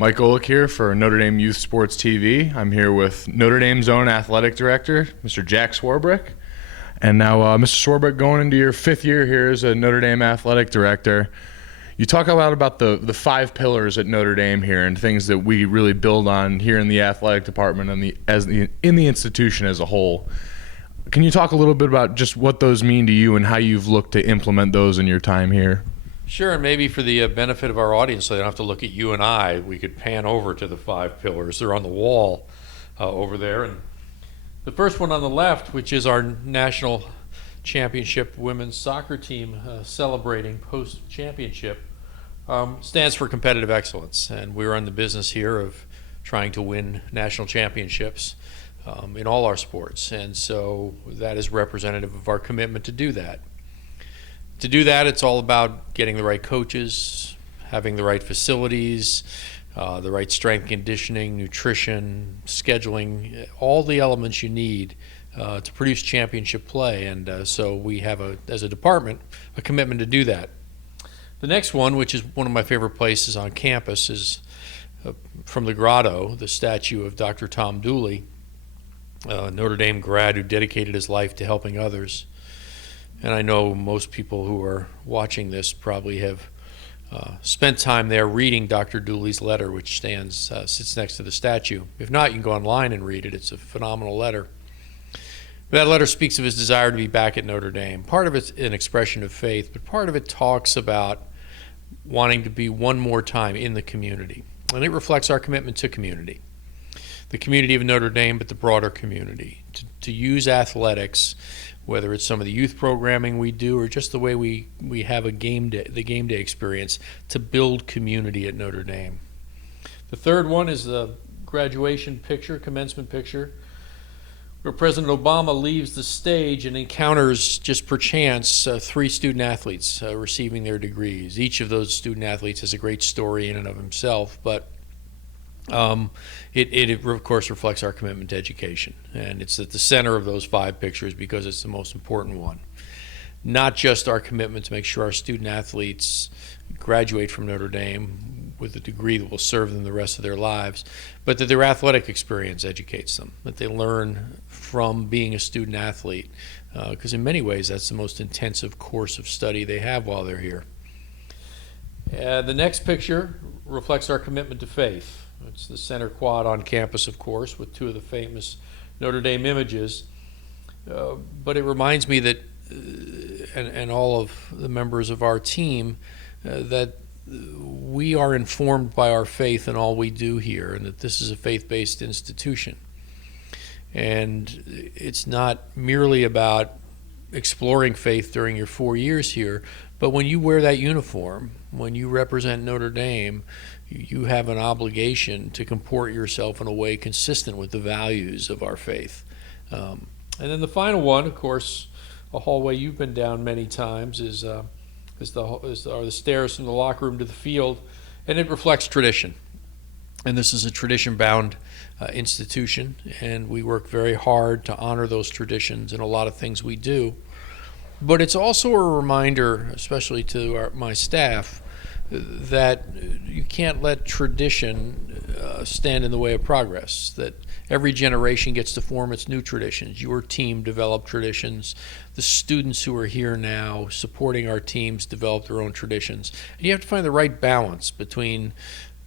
Mike Golic here for Notre Dame Youth Sports TV. I'm here with Notre Dame's own athletic director, Mr. Jack Swarbrick. And now, Mr. Swarbrick, going into your 5th year here as a Notre Dame athletic director, you talk a lot about the 5 pillars at Notre Dame here and things that we really build on here in the athletic department and in the institution as a whole. Can you talk a little bit about just what those mean to you and how you've looked to implement those in your time here? Sure, and maybe for the benefit of our audience, so they don't have to look at you and I, we could pan over to the 5 pillars. They're on the wall over there. And the first one on the left, which is our national championship women's soccer team celebrating post-championship, stands for competitive excellence. And we're in the business here of trying to win national championships in all our sports. And so that is representative of our commitment to do that. To do that, it's all about getting the right coaches, having the right facilities, the right strength conditioning, nutrition, scheduling, all the elements you need to produce championship play. And so we have, as a department, a commitment to do that. The next one, which is one of my favorite places on campus, is from the Grotto, the statue of Dr. Tom Dooley, a Notre Dame grad who dedicated his life to helping others. And I know most people who are watching this probably have spent time there reading Dr. Dooley's letter, which sits next to the statue. If not, you can go online and read it. It's a phenomenal letter. That letter speaks of his desire to be back at Notre Dame. Part of it's an expression of faith, but part of it talks about wanting to be one more time in the community. And it reflects our commitment to community. The community of Notre Dame, but the broader community. To use athletics, whether it's some of the youth programming we do or just the way we have the game day experience, to build community at Notre Dame. The third one is the graduation picture, commencement picture, where President Obama leaves the stage and encounters, just perchance, 3 student athletes receiving their degrees. Each of those student athletes has a great story in and of himself, but it of course reflects our commitment to education, and it's at the center of those 5 pictures because it's the most important one. Not just our commitment to make sure our student athletes graduate from Notre Dame with a degree that will serve them the rest of their lives, but that their athletic experience educates them, that they learn from being a student athlete, because in many ways that's the most intensive course of study they have while they're here. The next picture reflects our commitment to faith. It's the center quad on campus, of course, with 2 of the famous Notre Dame images. But it reminds me that, and all of the members of our team, that we are informed by our faith in all we do here, and that this is a faith-based institution. And it's not merely about exploring faith during your 4 years here, but when you wear that uniform, when you represent Notre Dame, you have an obligation to comport yourself in a way consistent with the values of our faith. And then the final one, of course, a hallway you've been down many times, are the stairs from the locker room to the field, and it reflects tradition. And this is a tradition-bound institution, and we work very hard to honor those traditions in a lot of things we do. But it's also a reminder, especially to my staff, that you can't let tradition stand in the way of progress, that every generation gets to form its new traditions. Your team developed traditions. The students who are here now supporting our teams develop their own traditions. And you have to find the right balance between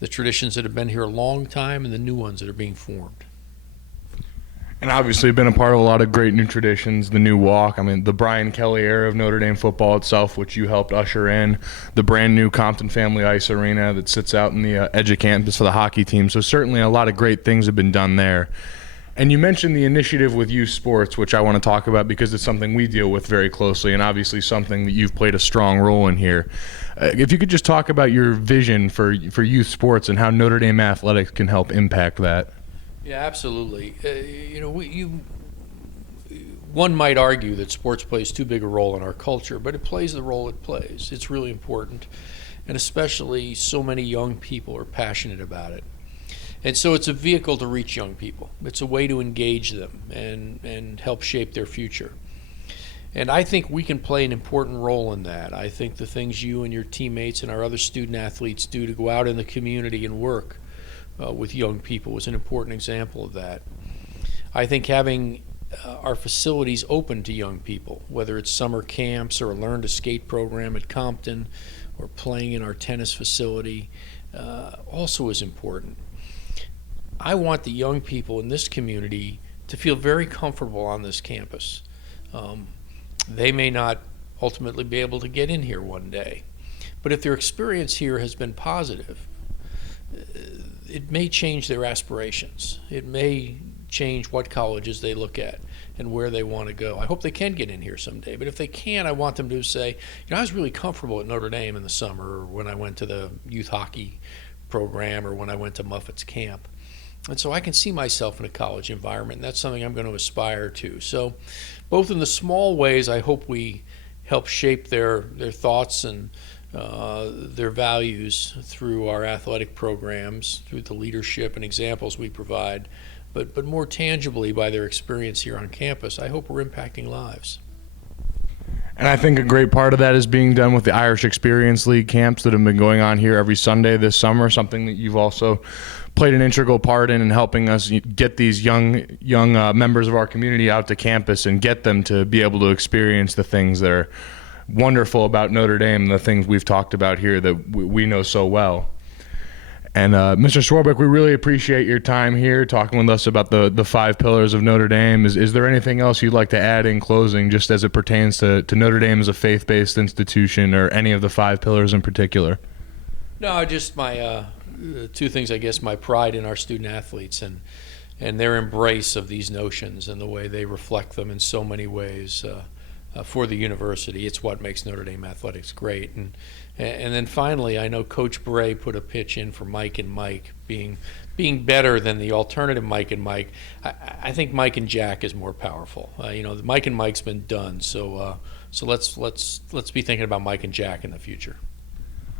the traditions that have been here a long time and the new ones that are being formed. And obviously been a part of a lot of great new traditions, the new walk, the Brian Kelly era of Notre Dame football itself, which you helped usher in, the brand new Compton Family Ice Arena that sits out in the edge of campus for the hockey team. So certainly a lot of great things have been done there. And you mentioned the initiative with youth sports, which I want to talk about because it's something we deal with very closely and obviously something that you've played a strong role in here. If you could just talk about your vision for youth sports and how Notre Dame athletics can help impact that. Yeah, absolutely. One might argue that sports plays too big a role in our culture, but it plays the role it plays. It's really important, and especially so many young people are passionate about it. And so it's a vehicle to reach young people. It's a way to engage them and help shape their future. And I think we can play an important role in that. I think the things you and your teammates and our other student athletes do to go out in the community and work with young people is an important example of that. I think having our facilities open to young people, whether it's summer camps or a Learn to Skate program at Compton or playing in our tennis facility, also is important. I want the young people in this community to feel very comfortable on this campus. They may not ultimately be able to get in here one day, but if their experience here has been positive, it may change their aspirations. It may change what colleges they look at and where they want to go. I hope they can get in here someday, but if they can, I want them to say, I was really comfortable at Notre Dame in the summer, or when I went to the youth hockey program, or when I went to Muffet's camp. And so I can see myself in a college environment, and that's something I'm going to aspire to. So both in the small ways, I hope we help shape their thoughts and their values through our athletic programs, through the leadership and examples we provide, but more tangibly by their experience here on campus, I hope we're impacting lives. And I think a great part of that is being done with the Irish Experience League camps that have been going on here every Sunday this summer, something that you've also played an integral part in helping us get these young members of our community out to campus and get them to be able to experience the things that are wonderful about Notre Dame, the things we've talked about here that we know so well. And Mr. Swarbrick, we really appreciate your time here talking with us about the 5 pillars of Notre Dame. Is there anything else you'd like to add in closing, just as it pertains to Notre Dame as a faith-based institution, or any of the 5 pillars in particular? No, just my 2 things, I guess. My pride in our student athletes and their embrace of these notions and the way they reflect them in so many ways for the university. It's what makes Notre Dame athletics great. And then finally, I know Coach Bray put a pitch in for Mike and Mike being better than the alternative Mike and Mike. I think Mike and Jack is more powerful. Mike and Mike's been done, so let's be thinking about Mike and Jack in the future.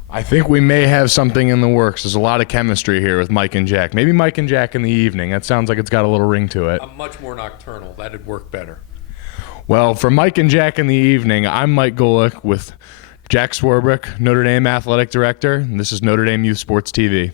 I think we may have something in the works. There's a lot of chemistry here with Mike and Jack. Maybe Mike and Jack in the evening. That sounds like it's got a little ring to it. I'm much more nocturnal. That'd work better. Well, for Mike and Jack in the evening, I'm Mike Golic with Jack Swarbrick, Notre Dame Athletic Director, and this is Notre Dame Youth Sports TV.